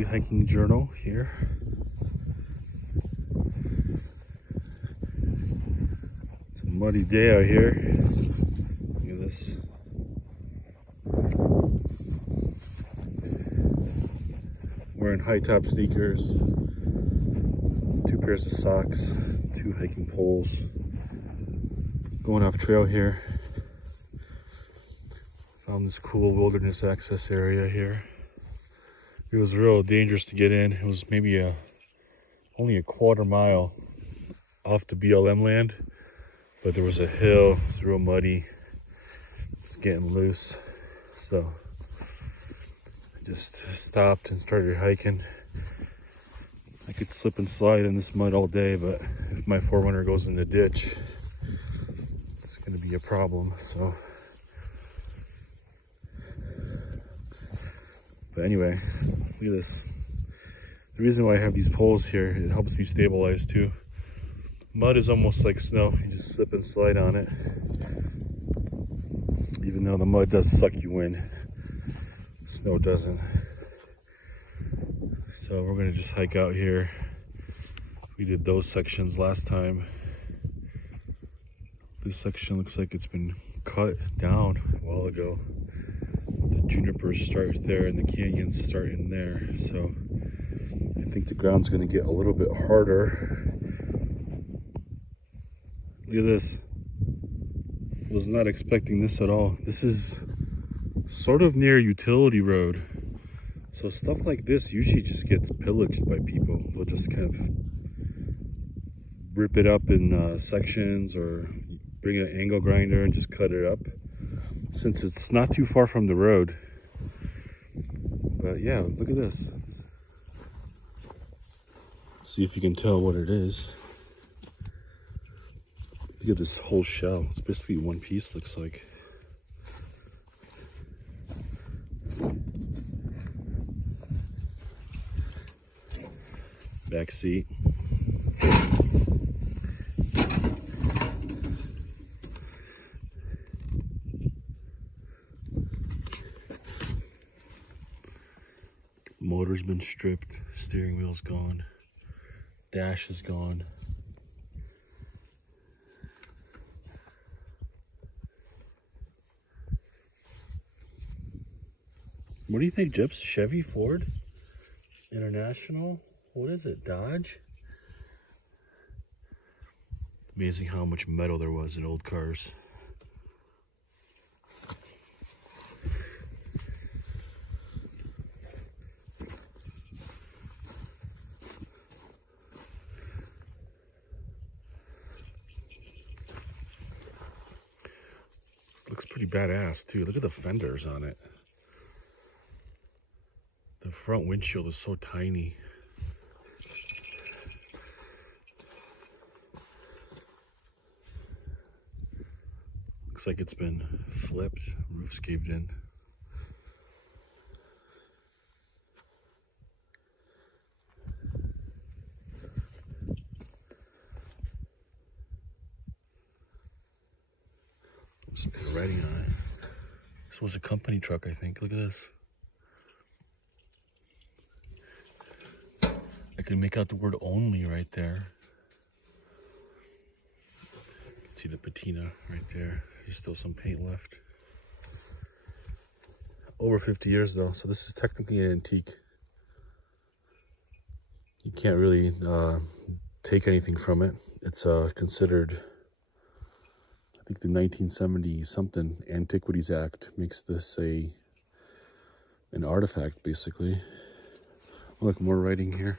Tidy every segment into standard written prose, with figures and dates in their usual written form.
Daily hiking journal here. It's a muddy day out here. Look at this. Wearing high top sneakers, 2 pairs of socks, 2 hiking poles. Going off trail here. Found this cool wilderness access area here. It was real dangerous to get in. It was maybe only a quarter mile off the BLM land, but there was a hill. It was real muddy. It's getting loose, so I just stopped and started hiking. I could slip and slide in this mud all day, but if my 4Runner goes in the ditch, it's going to be a problem. So, but anyway, look at this. The reason why I have these poles here, it helps me stabilize too. Mud is almost like snow. You just slip and slide on it. Even though the mud does suck you in, snow doesn't. So we're gonna just hike out here. We did those sections last time. This section looks like it's been cut down a while ago. The junipers start there and the canyons start in there. So I think the ground's gonna get a little bit harder. Look at this. Was not expecting this at all. This is sort of near utility road. So stuff like this usually just gets pillaged by people. They'll just kind of rip it up in sections or bring an angle grinder and just cut it up. Since it's not too far from the road. But yeah, look at this. Let's see if you can tell what it is. Look at this whole shell. It's basically one piece, looks like. Back seat. Motor's been stripped. Steering wheel's gone. Dash is gone. What do you think, Jips? Chevy, Ford, International? What is it, Dodge? Amazing how much metal there was in old cars. Looks pretty badass too. Look at the fenders on it. The front windshield is so tiny. Looks like it's been flipped, roof's caved in. Some writing on it. This was a company truck, I think. Look at this. I can make out the word only right there. You can see the patina right there. There's still some paint left. Over 50 years though, so this is technically an antique. You can't really take anything from it. It's considered, I think the 1970 something Antiquities Act makes this an artifact basically. Look, more writing here.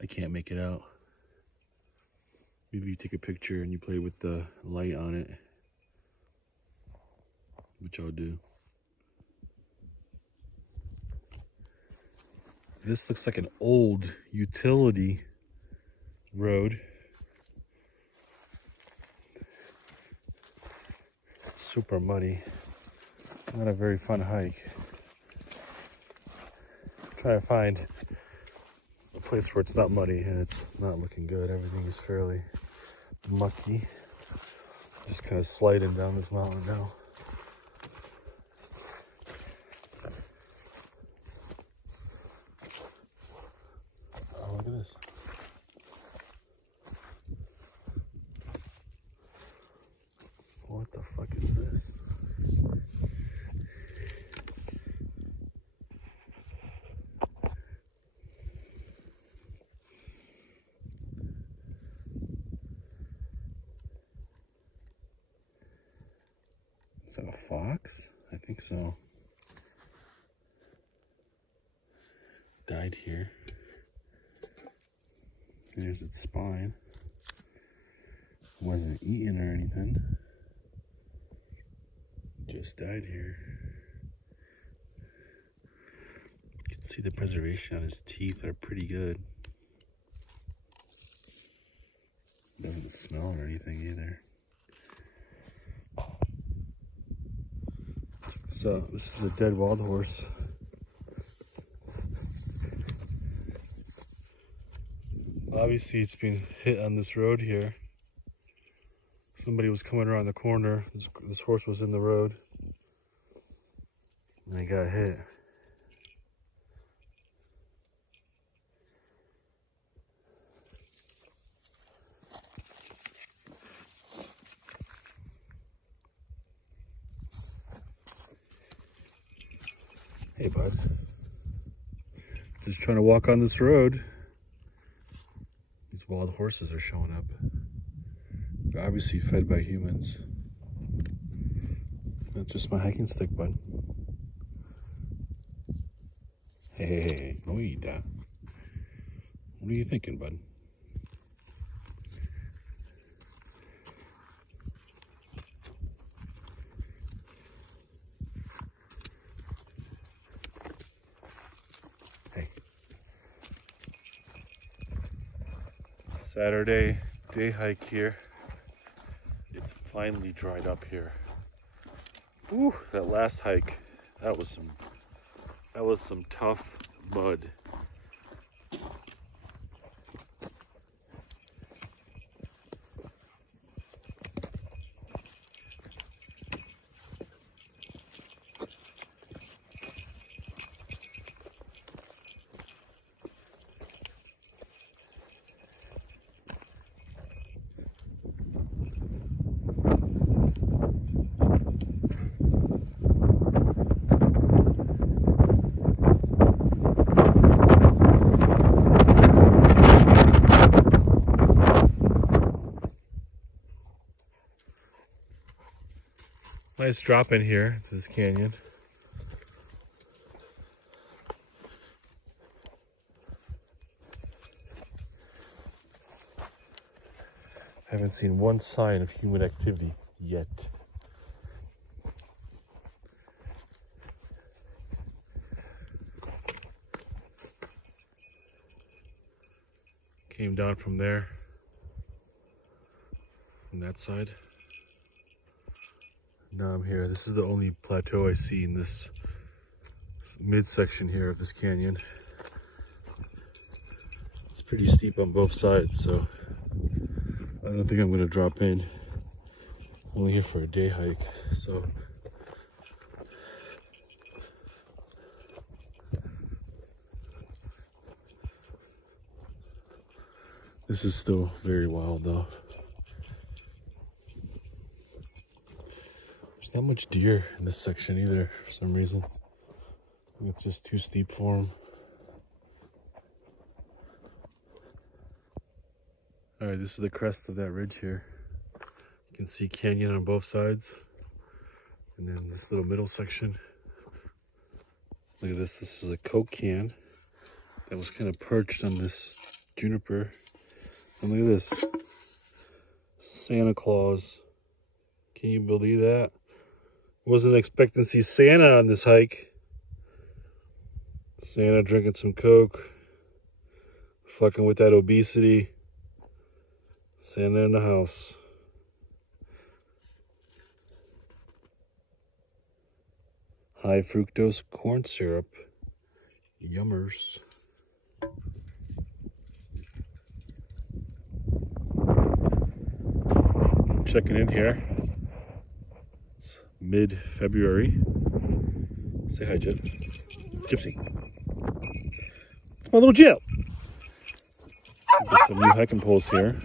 I can't make it out. Maybe you take a picture and you play with the light on it, which I'll do. This looks like an old utility road. It's super muddy. Not a very fun hike. Try to find a place where it's not muddy and it's not looking good. Everything is fairly mucky. Just kind of sliding down this mountain now. Oh, look at this. What the fuck is this? Is that a fox? I think so. Died here. There's its spine. Wasn't eaten or anything. Just died here. You can see the preservation on his teeth are pretty good. Doesn't smell or anything either. So this is a dead wild horse. Obviously it's been hit on this road here. Somebody was coming around the corner. This horse was in the road. And they got hit. Hey, bud. Just trying to walk on this road. These wild horses are showing up. They're obviously fed by humans. That's just my hiking stick, bud. Hey, no eat that. What are you thinking, bud? Hey. Saturday day hike here. It's finally dried up here. Whew, that last hike, that was some tough mud. Nice drop in here to this canyon. Haven't seen one sign of human activity yet. Came down from there, from that side. Now I'm here. This is the only plateau I see in this midsection here of this canyon. It's pretty steep on both sides, so I don't think I'm gonna drop in. I'm only here for a day hike, so this is still very wild though. There's not much deer in this section either for some reason. I think it's just too steep for them. Alright, this is the crest of that ridge here. You can see canyon on both sides. And then this little middle section. Look at this. This is a Coke can that was kind of perched on this juniper. And look at this. Santa Claus. Can you believe that? Wasn't expecting to see Santa on this hike. Santa drinking some Coke. Fucking with that obesity. Santa in the house. High fructose corn syrup. Yummers. Checking in here. mid-February. Say hi, Gyp. Gypsy. It's my little Gyp. Got some new hiking poles here.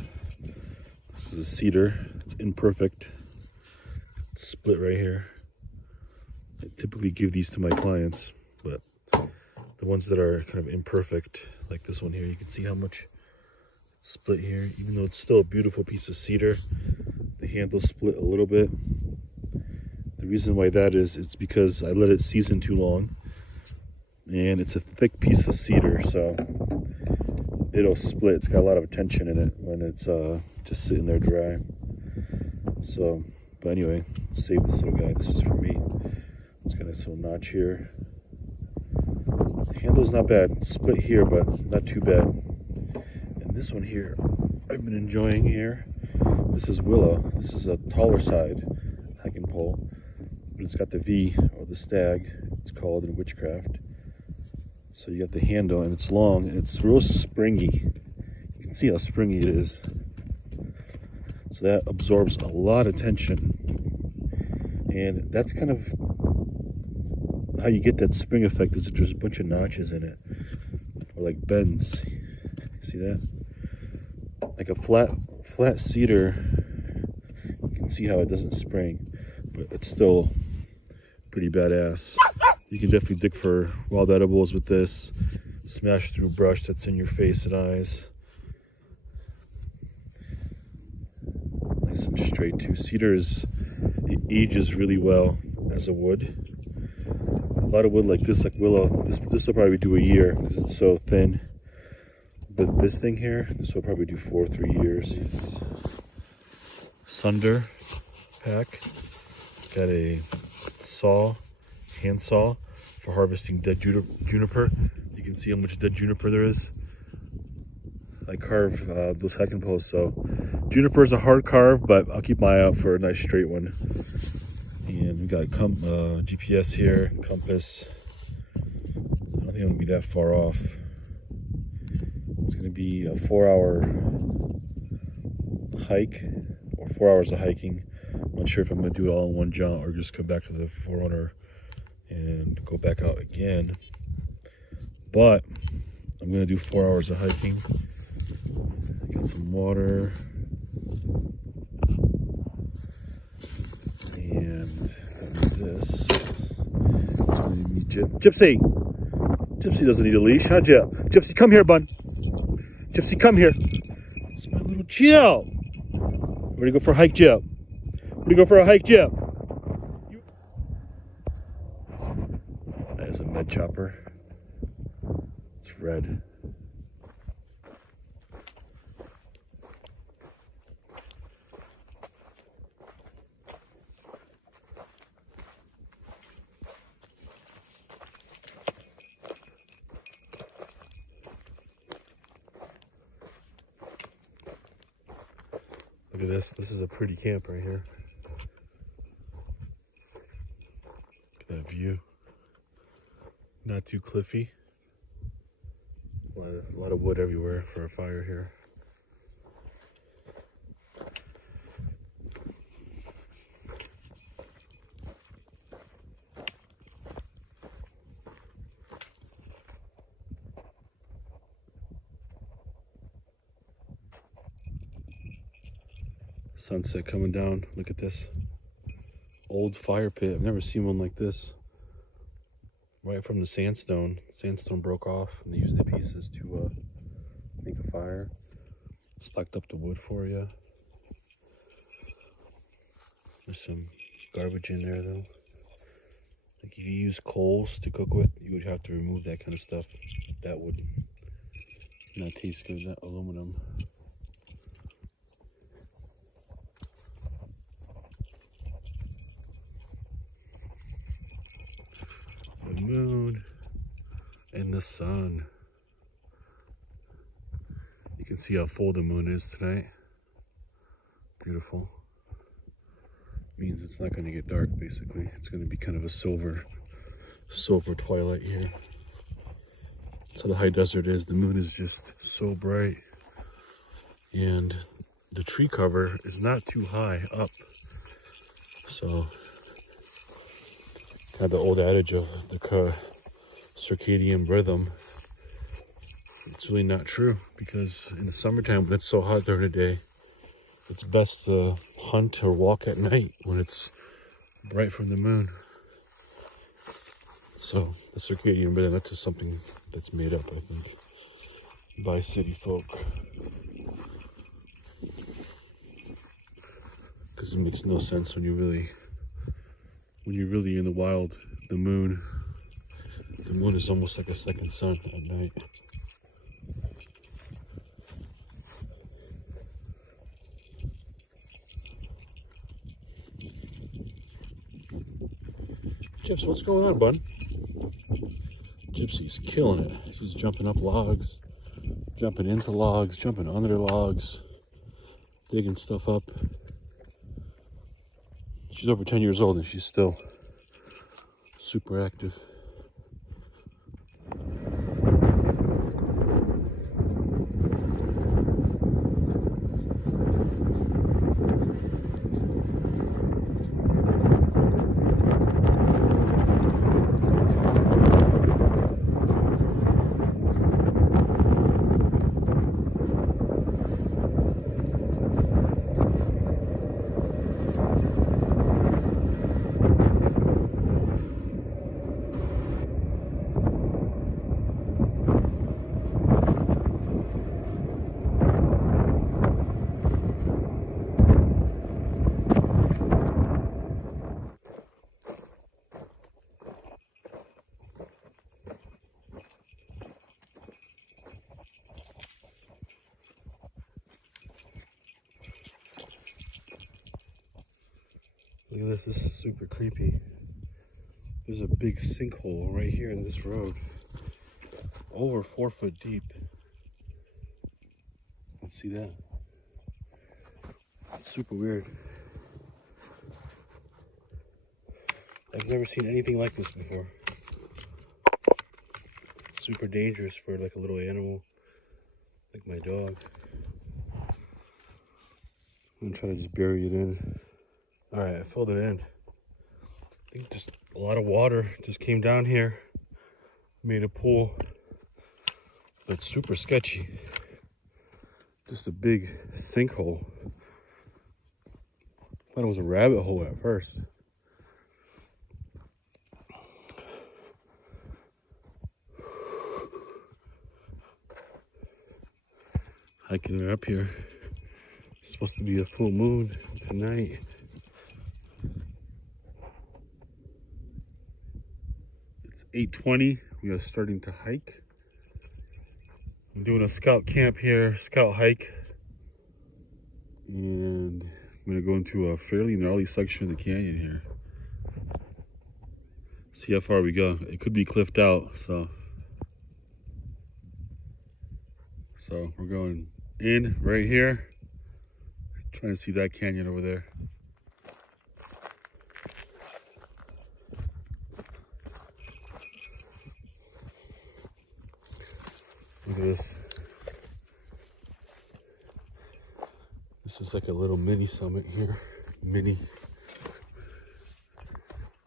This is a cedar. It's imperfect. It's split right here. I typically give these to my clients, but the ones that are kind of imperfect, like this one here, you can see how much it's split here. Even though it's still a beautiful piece of cedar, the handle split a little bit. The reason why that is, it's because I let it season too long, and it's a thick piece of cedar, so it'll split. It's got a lot of tension in it when it's just sitting there dry. So, but anyway, save this little guy. This is for me. It's got a nice little notch here. The handle's not bad. It's split here, but not too bad. And this one here, I've been enjoying here. This is willow. This is a taller side hiking pole, but it's got the V, or the stag, it's called in witchcraft. So you got the handle, and it's long, and it's real springy. You can see how springy it is. So that absorbs a lot of tension. And that's kind of how you get that spring effect, is that there's a bunch of notches in it, or like bends. See that? Like a flat cedar, you can see how it doesn't spring, but it's still pretty badass. You can definitely dig for wild edibles with this. Smash through brush that's in your face and eyes. Nice and straight too. Cedar it ages really well as a wood. A lot of wood like this, like willow, this will probably do a year because it's so thin. But this thing here, this will probably do 4 or 3 years. Sunder pack. Got a hand saw for harvesting dead juniper. You can see how much dead juniper there is. I carve those hiking poles, so juniper is a hard carve, but I'll keep my eye out for a nice straight one. And we got GPS here, compass. I don't think I'm gonna be that far off. It's gonna be a 4-hour hike, or 4 hours of hiking. I'm not sure if I'm gonna do it all in one jaunt or just come back to the Forerunner and go back out again. But I'm gonna do 4 hours of hiking. Got some water. And this. It's going to be Gypsy. Gypsy doesn't need a leash, huh, Gyp? Gypsy, come here, bud. Gypsy, come here. It's my little Gyp. Ready to go for a hike, Gyp? Ready to go for a hike, Gyp? That is a med chopper. It's red. Look at this. This is a pretty camp right here. Look at that view. Not too cliffy. A lot of wood everywhere for a fire here. Sunset coming down. Look at this old fire pit. I've never seen one like this. Right from the sandstone. Sandstone broke off, and they used the pieces to make a fire. Stacked up the wood for you. There's some garbage in there though. Like if you use coals to cook with, you would have to remove that kind of stuff. That would not taste good. That aluminum. The moon and the sun. You can see how full the moon is tonight. Beautiful. Means it's not going to get dark, basically. It's going to be kind of a silver twilight here. That's how the high desert is. The moon is just so bright. And the tree cover is not too high up. So Kind of the old adage of the circadian rhythm. It's really not true, because in the summertime when it's so hot during the day, it's best to hunt or walk at night when it's bright from the moon. So the circadian rhythm, that's just something that's made up, I think, by city folk. Because it makes no sense when you're really in the wild. The moon is almost like a second sun at night. Gyps, what's going on, bud? Gypsy's killing it. She's jumping up logs, jumping into logs, jumping under logs, digging stuff up. She's over 10 years old and she's still super active. Look at this, this is super creepy. There's a big sinkhole right here in this road. Over 4 foot deep. Let's see that. It's super weird. I've never seen anything like this before. Super dangerous for like a little animal, like my dog. I'm gonna try to just bury it in. All right, I filled it in. I think just a lot of water just came down here, made a pool. But it's super sketchy. Just a big sinkhole. Thought it was a rabbit hole at first. Hiking it up here. It's supposed to be a full moon tonight. It's 8:20. We are starting to hike. I'm doing a scout camp here, scout hike. And I'm gonna go into a fairly gnarly section of the canyon here. See how far we go. It could be cliffed out, so we're going in right here. Trying to see that canyon over there. Look at this. This is like a little mini summit here. Mini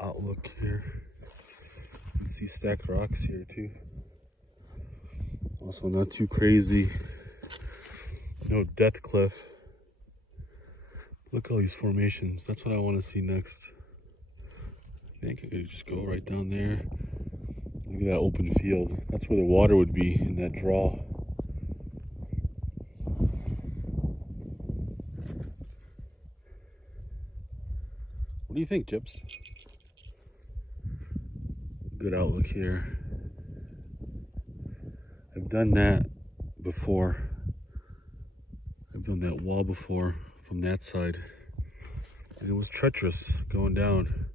outlook here. You can see stacked rocks here too. Also not too crazy. No death cliff. Look at all these formations. That's what I want to see next. I think I could just go right down there. Look at that open field. That's where the water would be in that draw. What do you think, Gyps? Good outlook here. I've done that before. I've done that wall before from that side. And it was treacherous going down.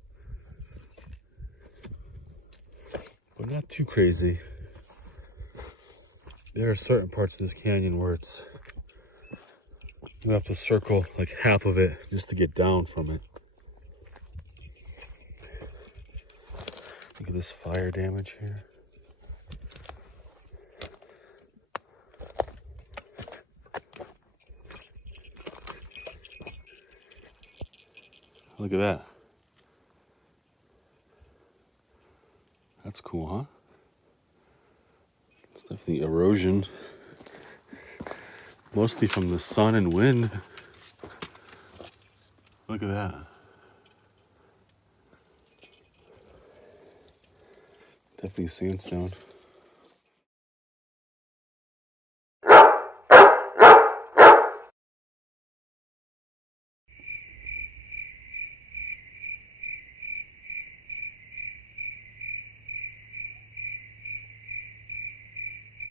But not too crazy. There are certain parts of this canyon where it's, you have to circle like half of it just to get down from it. Look at this fire damage here. Look at that. That's cool, huh? It's definitely erosion. Mostly from the sun and wind. Look at that. Definitely sandstone.